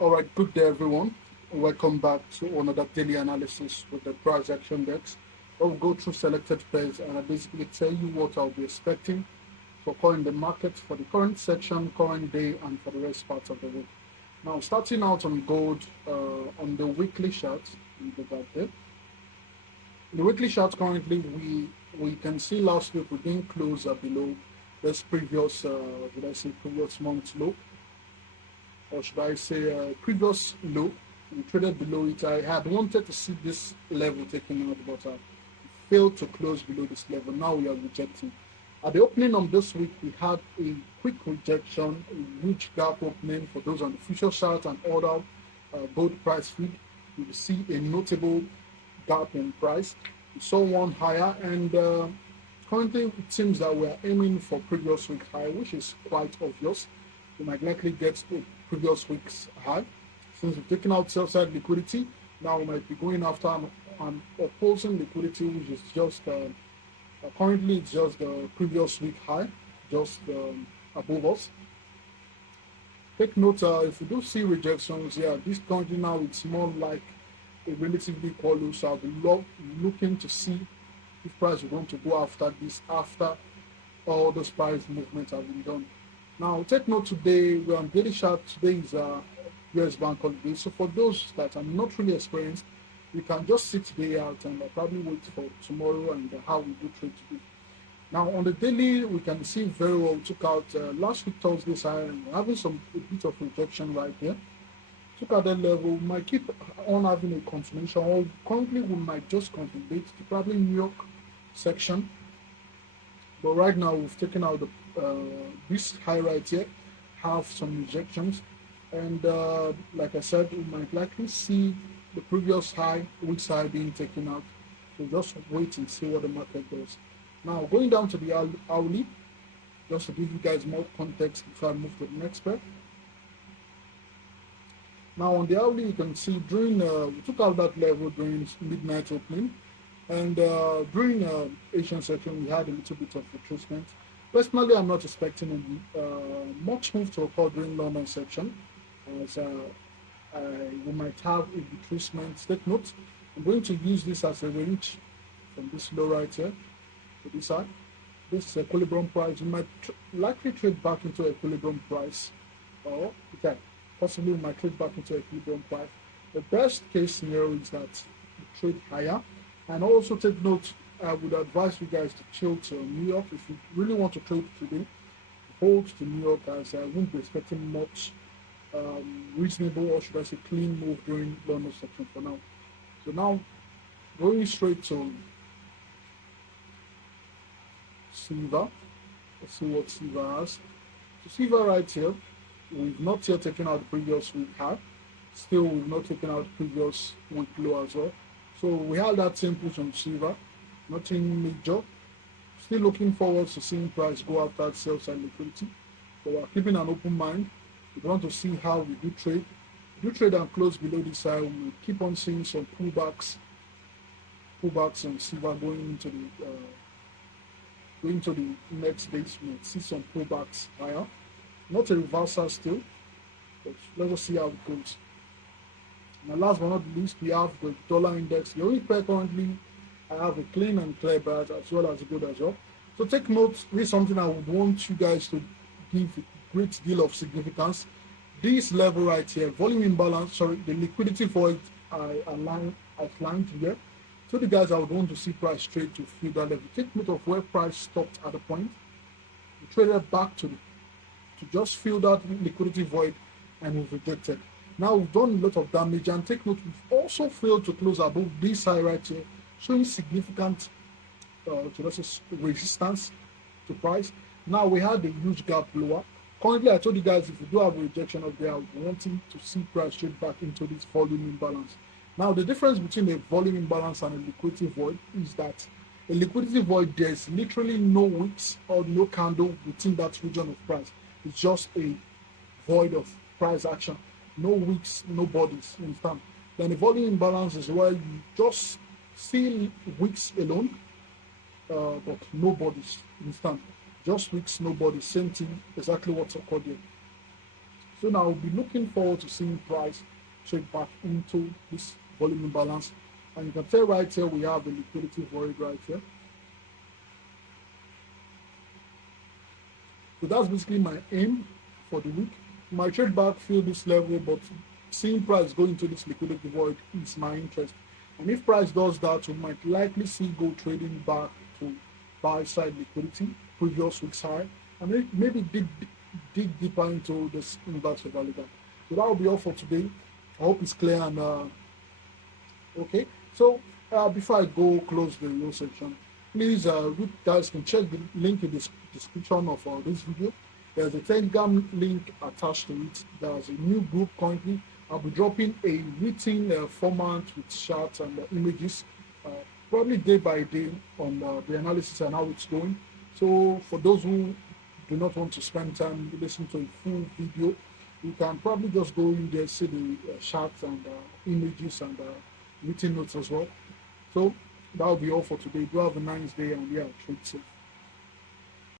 All right, good day, everyone. Welcome back to another daily analysis with the price action decks. I'll go through selected pairs and I basically tell you what I'll be expecting for calling the market for the current section, current day, and for the rest part of the week. Now, starting out on gold on the weekly chart, let me go back there. The weekly chart currently, we can see last week we didn't close below this previous, previous month's low, or should I say previous low. We traded below it. I had wanted to see this level taken out, but failed to close below this level. Now we are rejecting. At the opening of this week, we had a quick rejection, a huge gap opening for those on the future chart and other gold price feed. You will see a notable gap in price. We saw one higher, and currently it seems that we are aiming for previous week high, which is quite obvious. We might likely get to previous week's high. Since we've taken out sell-side liquidity, now we might be going after an opposing liquidity, which is just currently it's just the previous week high, just above us. Take note, if we do see rejections, this currently now it's more like a relatively equal low. So I'll be looking to see if price is going to go after this after all those price movements have been done. Now, take note today, we're on daily chart. Today is US bank holiday. So for those that are not really experienced, we can just sit today out and probably wait for tomorrow and how we do trade today. Now, on the daily, we can see very well we took out last week Thursday's high and we're having a bit of rejection right here. Took out that level, we might keep on having a continuation, or currently we might just consolidate to probably New York section. But right now, we've taken out this high right here, have some rejections. And like I said, we might likely see the previous high, week's high being taken out. So just wait and see what the market does. Now, going down to the hourly, just to give you guys more context before I move to the next pair. Now, on the hourly, you can see during, we took out that level during midnight opening. And during Asian section, we had a little bit of retracement. Personally, I'm not expecting much move to occur during London section, as we might have a retracement. Take note, I'm going to use this as a range from this low right here to this side. This is equilibrium price. We might likely trade back into equilibrium price, or possibly we might trade back into equilibrium price. The best case scenario is that we trade higher. And also take note, I would advise you guys to chill to New York. If you really want to trade today, hold to New York, as I won't be expecting much reasonable, or should I say clean move during London section for now. So now, going straight to silver. Let's see what silver has. So silver right here, we've not yet taken out the previous week high. Still, we've not taken out the previous week low as well. So we have that same push on silver, nothing major. Still looking forward to seeing price go after sales and liquidity. So we're keeping an open mind. We want to see how we do trade. Do trade and close below this side. We keep on seeing some pullbacks on silver going into the next days. We might see some pullbacks higher. Not a reversal still, but let us see how it goes. And last but not least, we have the dollar index. The only pair currently, I have a clean and clear batch as well as a good as well. So take note, this is something I would want you guys to give a great deal of significance. This level right here, volume imbalance, the liquidity void I outlined here. So the guys, I would want to see price trade to fill that level. Take note of where price stopped at the point. We traded back to just fill that liquidity void, and we've rejected. Now we've done a lot of damage, and take note, we've also failed to close above this high right here, showing significant resistance to price. Now we had a huge gap lower. Currently, I told you guys if you do have a rejection up there, I'm wanting to see price trade back into this volume imbalance. Now the difference between a volume imbalance and a liquidity void is that a liquidity void, there's literally no wicks or no candle within that region of price. It's just a void of price action. No wicks, no bodies, you understand? Then the volume imbalance is where you just see wicks alone, but no bodies, you understand? Just wicks, no bodies, same thing, exactly what's occurred here. So now we'll be looking forward to seeing price trade back into this volume imbalance. And you can tell right here we have a liquidity void right here. So that's basically my aim for the week. My trade back fill this level, but seeing price go into this liquidity void is my interest. And if price does that, we might likely see gold trading back to buy side liquidity, previous week's high, and maybe dig deeper into this inverse value gap. So that will be all for today. I hope it's clear and okay. So before I go close the video section, please you guys can check the link in the description of this video. There's a Telegram link attached to it. There's a new group currently. I'll be dropping a written format with charts and images, uh, probably day by day on the analysis and how it's going. So for those who do not want to spend time listening to a full video, you can probably just go in there, see the charts and images and written notes as well. So that will be all for today. Do have a nice day and yeah, trade safe.